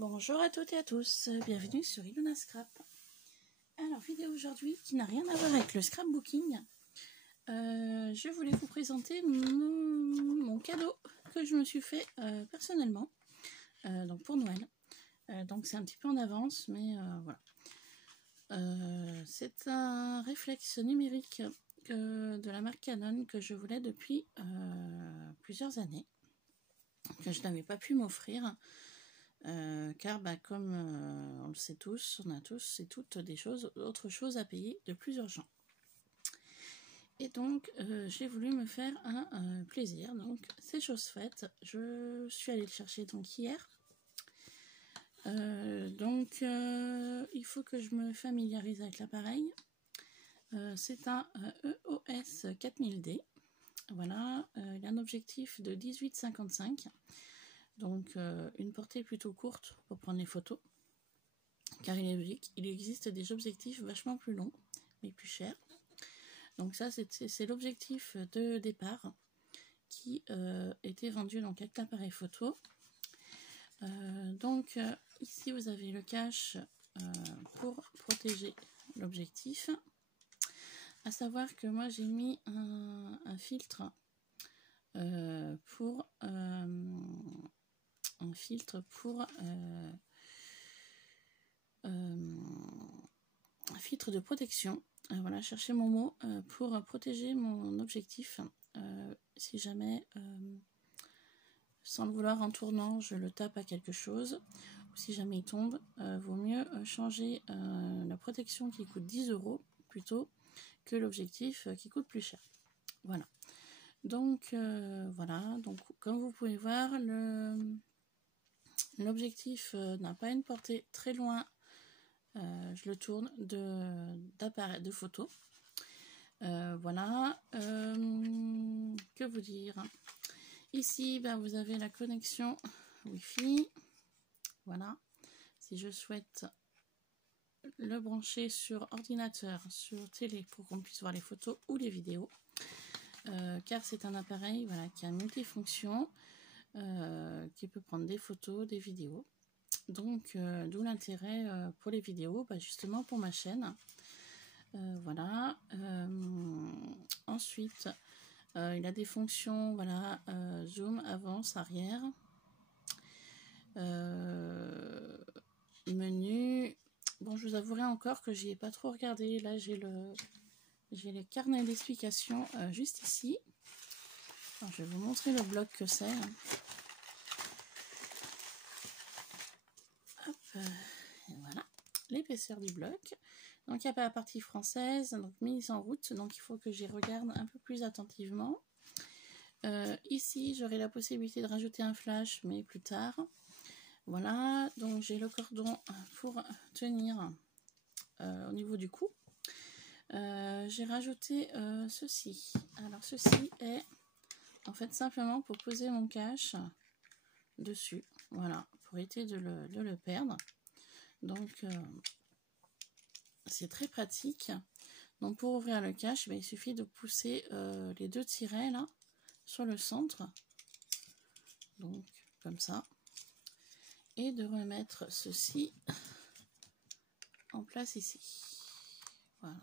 Bonjour à toutes et à tous, bienvenue sur Ilona Scrap. Alors, vidéo aujourd'hui qui n'a rien à voir avec le scrapbooking. Je voulais vous présenter mon cadeau que je me suis fait personnellement, donc pour Noël. Donc c'est un petit peu en avance, mais voilà. C'est un réflexe numérique de la marque Canon que je voulais depuis plusieurs années, que je n'avais pas pu m'offrir. Car comme on le sait tous, on a tous et toutes autre chose à payer de plus urgent. Et donc j'ai voulu me faire un plaisir, donc c'est chose faite. Je suis allée le chercher donc hier. Il faut que je me familiarise avec l'appareil. C'est un EOS 4000D. Voilà, il a un objectif de 18-55. Donc une portée plutôt courte pour prendre les photos, car il existe des objectifs vachement plus longs, mais plus chers. Donc ça c'est l'objectif de départ qui était vendu donc avec l'appareil photo. Ici vous avez le cache pour protéger l'objectif. À savoir que moi j'ai mis un filtre pour un filtre de protection. Voilà, cherchez mon mot, pour protéger mon objectif. Si jamais, sans le vouloir en tournant, je le tape à quelque chose, ou si jamais il tombe, vaut mieux changer la protection qui coûte 10 € plutôt que l'objectif qui coûte plus cher. Voilà. Donc voilà, donc comme vous pouvez voir, l'objectif n'a pas une portée très loin. Je le tourne d'appareil de photo. Voilà. Que vous dire? Ici, vous avez la connexion Wi-Fi. Voilà. Si je souhaite le brancher sur ordinateur, sur télé, pour qu'on puisse voir les photos ou les vidéos. Car c'est un appareil qui a multifonction, qui peut prendre des photos, des vidéos. Donc d'où l'intérêt pour les vidéos, justement pour ma chaîne. Voilà. Ensuite il a des fonctions, zoom, avance, arrière, menu. Bon, je vous avouerai encore que j'y ai pas trop regardé. Là j'ai les carnets d'explications juste ici. Alors, je vais vous montrer le bloc que c'est. Voilà, l'épaisseur du bloc. Donc il n'y a pas la partie française, donc mise en route, donc il faut que j'y regarde un peu plus attentivement. Ici j'aurai la possibilité de rajouter un flash, mais plus tard. Voilà, donc j'ai le cordon pour tenir au niveau du cou. J'ai rajouté ceci. Alors ceci est en fait simplement pour poser mon cache dessus, voilà, pour éviter de le perdre. Donc c'est très pratique. Donc pour ouvrir le cache, il suffit de pousser les deux tirets là sur le centre, donc comme ça, et de remettre ceci en place ici. Voilà,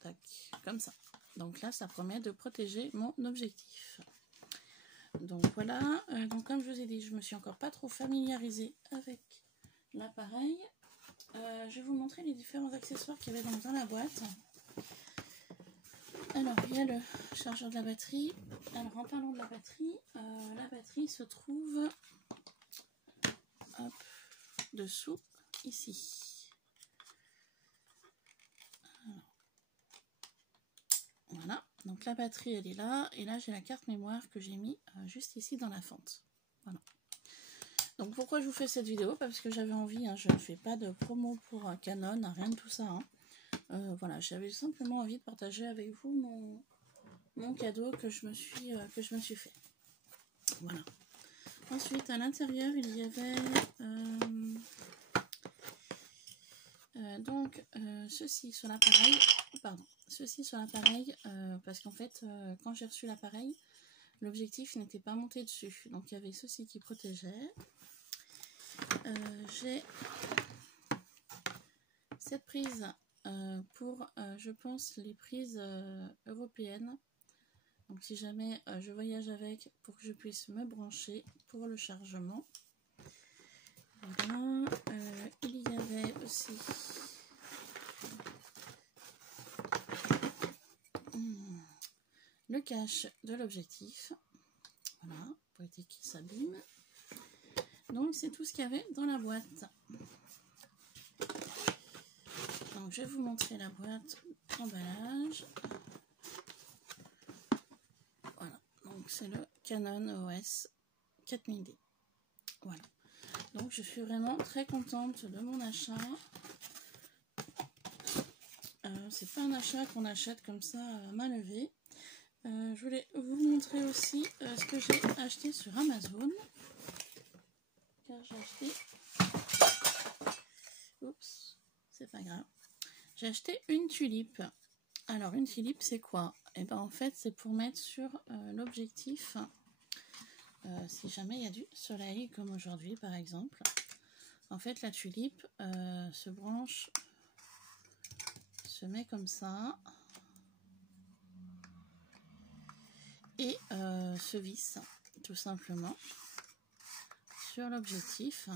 tac, comme ça. Donc là ça promet de protéger mon objectif. Donc voilà, donc comme je vous ai dit, je me suis encore pas trop familiarisée avec l'appareil. Je vais vous montrer les différents accessoires qu'il y avait dans la boîte. Alors il y a le chargeur de la batterie. Alors en parlant de la batterie se trouve dessous ici. Voilà, donc la batterie elle est là, et là j'ai la carte mémoire que j'ai mis juste ici dans la fente. Voilà. Donc pourquoi je vous fais cette vidéo? Parce que j'avais envie, je ne fais pas de promo pour Canon, rien de tout ça. Voilà, j'avais simplement envie de partager avec vous mon cadeau que je me suis fait. Voilà. Ensuite, à l'intérieur, il y avait ceci sur l'appareil. Pardon, ceci sur l'appareil, parce qu'en fait, quand j'ai reçu l'appareil, l'objectif n'était pas monté dessus. Donc il y avait ceci qui protégeait. j'ai cette prise pour, je pense, les prises européennes. Donc si jamais je voyage avec, pour que je puisse me brancher pour le chargement. Voilà. Il y avait aussi le cache de l'objectif. Voilà, pour éviter qu'il s'abîme. Donc c'est tout ce qu'il y avait dans la boîte. Donc je vais vous montrer la boîte d'emballage. Voilà, donc c'est le Canon EOS 4000D. Voilà, donc je suis vraiment très contente de mon achat. C'est pas un achat qu'on achète comme ça à main levée. Je voulais vous montrer aussi ce que j'ai acheté sur Amazon. Car j'ai acheté... Oups, c'est pas grave. J'ai acheté une tulipe. Alors une tulipe c'est quoi? Et ben en fait c'est pour mettre sur l'objectif si jamais il y a du soleil comme aujourd'hui par exemple. En fait la tulipe se branche, se met comme ça et se visse tout simplement sur l'objectif.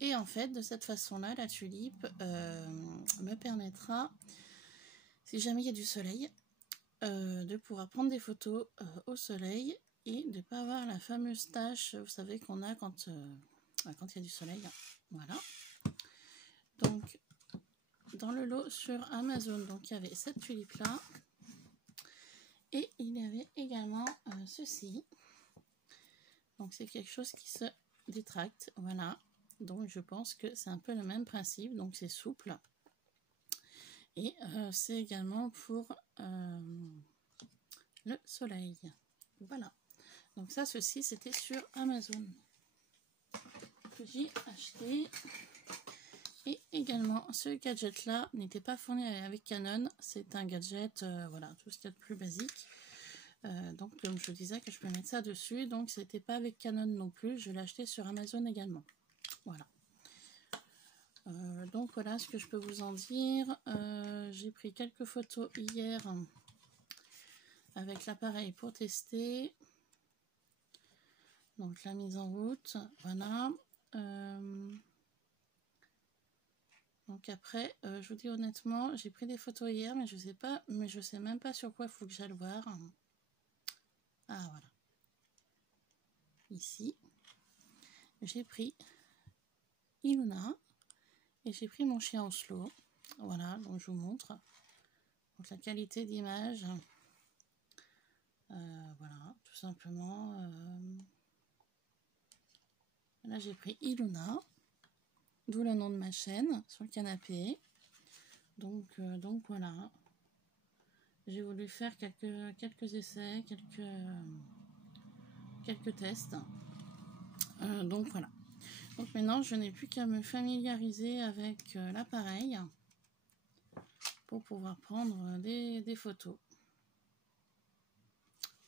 Et en fait, de cette façon-là, la tulipe me permettra, si jamais il y a du soleil, de pouvoir prendre des photos au soleil et de ne pas avoir la fameuse tache, vous savez, qu'on a quand il y a du soleil. Voilà. Donc, dans le lot sur Amazon, donc il y avait cette tulipe-là. Et il y avait également ceci. Donc, c'est quelque chose qui se détracte. Voilà. Donc je pense que c'est un peu le même principe, donc c'est souple. Et c'est également pour le soleil. Voilà. Donc ça, ceci, c'était sur Amazon que j'ai acheté. Et également, ce gadget-là n'était pas fourni avec Canon. C'est un gadget, voilà, tout ce qu'il y a de plus basique. Donc comme je vous disais que je peux mettre ça dessus. Donc c'était pas avec Canon non plus. Je l'ai acheté sur Amazon également. Voilà. Donc voilà ce que je peux vous en dire. J'ai pris quelques photos hier avec l'appareil pour tester. Donc la mise en route, voilà. Donc après, je vous dis honnêtement, j'ai pris des photos hier, mais je sais même pas sur quoi il faut que j'aille voir. Ah voilà. Ici, j'ai pris Iluna. Et j'ai pris mon chien en slow. Voilà, donc je vous montre. Donc la qualité d'image. Voilà, tout simplement. Là, j'ai pris Iluna. D'où le nom de ma chaîne, sur le canapé. Donc voilà. J'ai voulu faire quelques essais, quelques tests. Donc voilà. Donc maintenant, je n'ai plus qu'à me familiariser avec l'appareil pour pouvoir prendre des photos.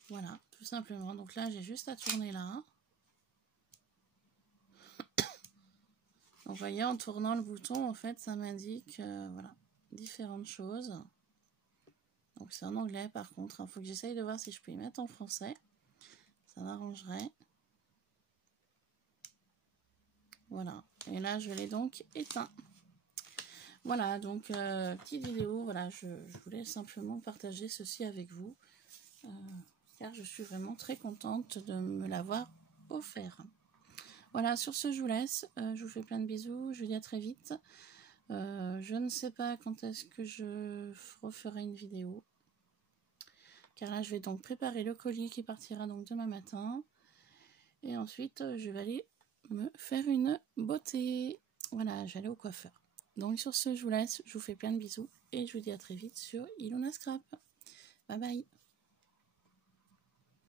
Voilà, tout simplement. Donc là, j'ai juste à tourner là. Donc, vous voyez, en tournant le bouton, en fait, ça m'indique voilà, différentes choses. Donc c'est en anglais, par contre. Il faut que j'essaye de voir si je peux y mettre en français. Ça m'arrangerait. Voilà, et là je l'ai donc éteint. Voilà, donc petite vidéo, voilà, je voulais simplement partager ceci avec vous, car je suis vraiment très contente de me l'avoir offert. Voilà, sur ce je vous laisse, je vous fais plein de bisous, je vous dis à très vite. Je ne sais pas quand est-ce que je referai une vidéo, car là je vais donc préparer le colis qui partira donc demain matin, et ensuite je vais aller me faire une beauté. Voilà, j'allais au coiffeur. Donc sur ce, je vous laisse, je vous fais plein de bisous et je vous dis à très vite sur Iluna Scrap. Bye bye.